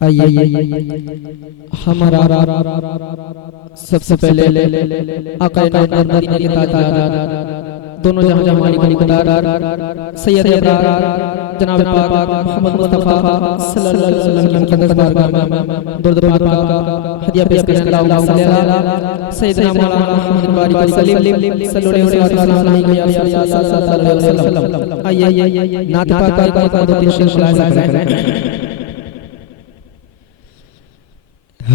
आइए हमारा सबसे पहले आका नामदार मदीना के ताजदार दोनों जहां मालिक मुकद्दर सैयद अबरार जनाब पाक मोहम्मद मुस्तफा सल्लल्लाहु अलैहि वसल्लम के दरबार में दुरूद पाक हदिया पेश करने अल्लाह सैयदना मौलाना मोहम्मद बारिक सलीम सल्लल्लाहु अलैहि वसल्लम। आइए नात पाक का दो तीन शेर मुलाहिजा करें।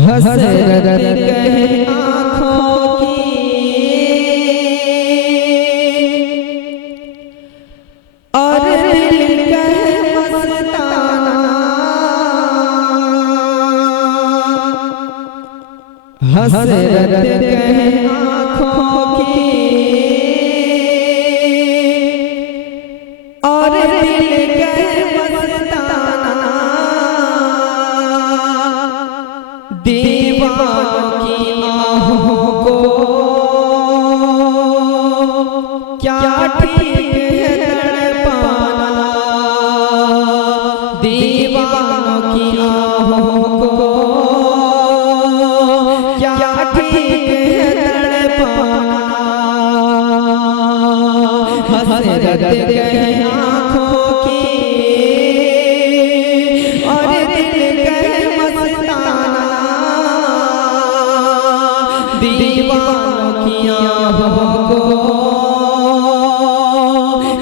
हसरत कहे आँखों की और दिल कहे मस्ताना, हसरत कहे आँखों की और दिल कहे मस्ताना, दीवानों की आहों को क्या ठीक है तड़पाना, दीवानों की आहों को क्या ठीक है तड़पाना, हसरत कहे आँखों की और दिल कहे मस्ताना, दीवानों की आहों को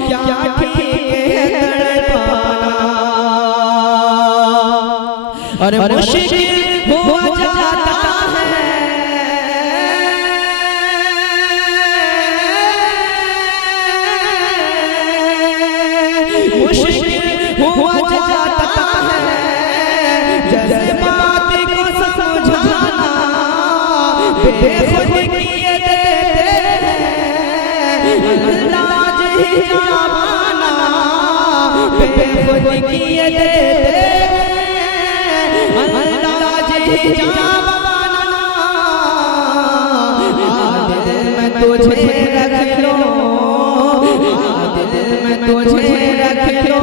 क्या ठीक है तड़पाना, और मुश्किल हो जाता है मुश्किल हो जाता है जज्बात को समझाना, बेखुद किए देते हैं अंदाज हिजाबाना, बेखुद किए देते हैं अंदाज हिजाबाना, दिल में तुझे रख लो, दिल में तुझे रख लो,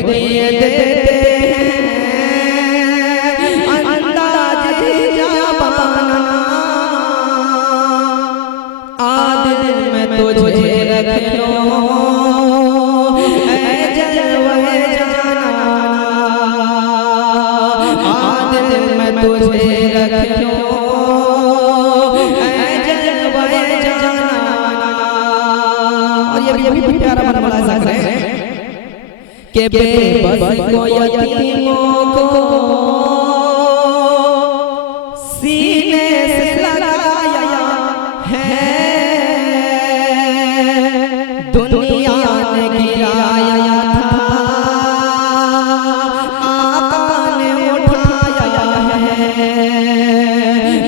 किए देते हैं अंदाज हिजाबाना, दिल में तुझे रख लो ऐ जलवे जाना, दिल में तुझे रख लो ऐ जलवे जाना। और ये भी प्यारा बना मुलाहिजा है के बेबस को यतीमों को सीने से लगाया है, दुनिया ने गिराया था आका ने उठाया है,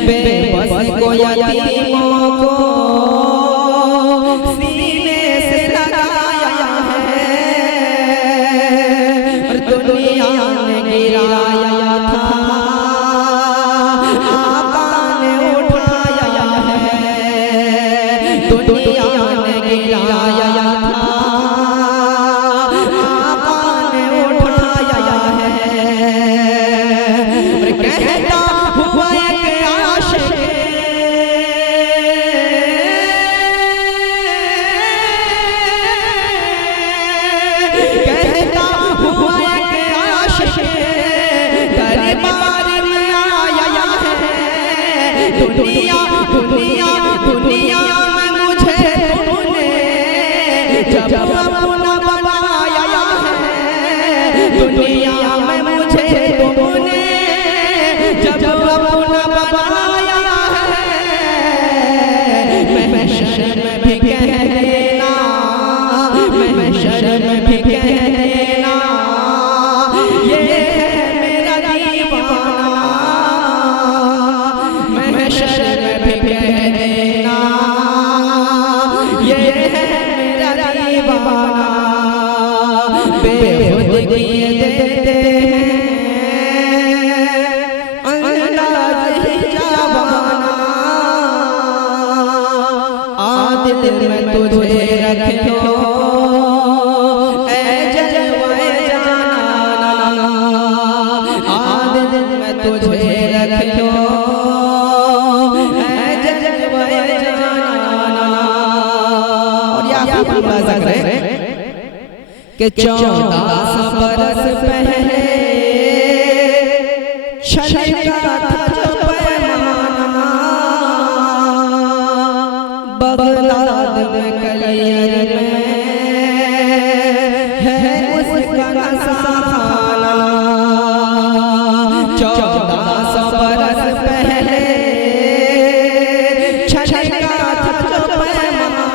बेबस को यतीमों को सीने से लगाया है, दुनिया ने गिराया था आका ने उठाया है, दुनिया ने गिराया था आका ने उठाया है, कहता हुआ एक आशिक कहता हुआ दरबार में आया है, दुनिया दुनिया दुनिया में मुझे तुमने जब अपना बनाया है, दुनिया में मुझे तुमने जब अपना बनाया है, मैं शर्म भी कह देना, मैं शर्म भी कह देना, ये शर्म भी कह कि 1400 बरस पहले छलका था जो पैमाना, बगदाद में कलियर में है उसका नसाखाना। 1400 बरस पहले छलका था जो पैमाना,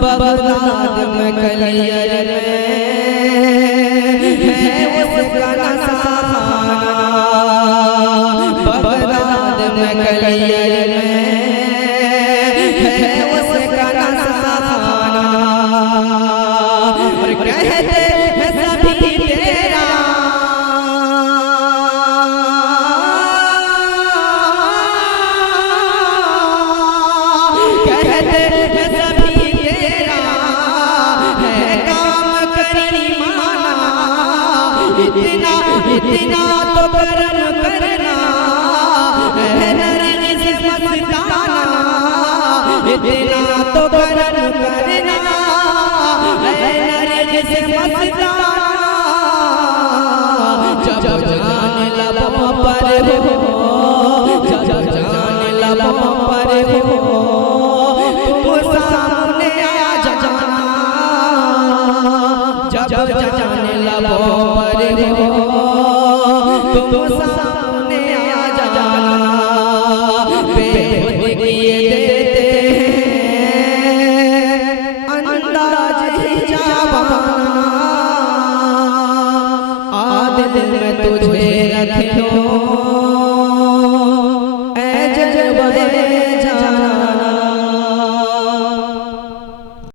बगदाद में कलियर में है उसका नसाखाना। बगदाद में कलियर में है उसका नसाखाना। और कहते हैं सभी तेरा कहते हैं सभी तेरा है काम करीमाना। इतना इतना तो करम करना है नरगिस मस्ताना। इतना तो करम करना है नरगिस मस्ताना। जब जान लबों पर हो, जब जान लबों पर हो, तुम सामने आ जाना। जब जान लबों पर हो, तुम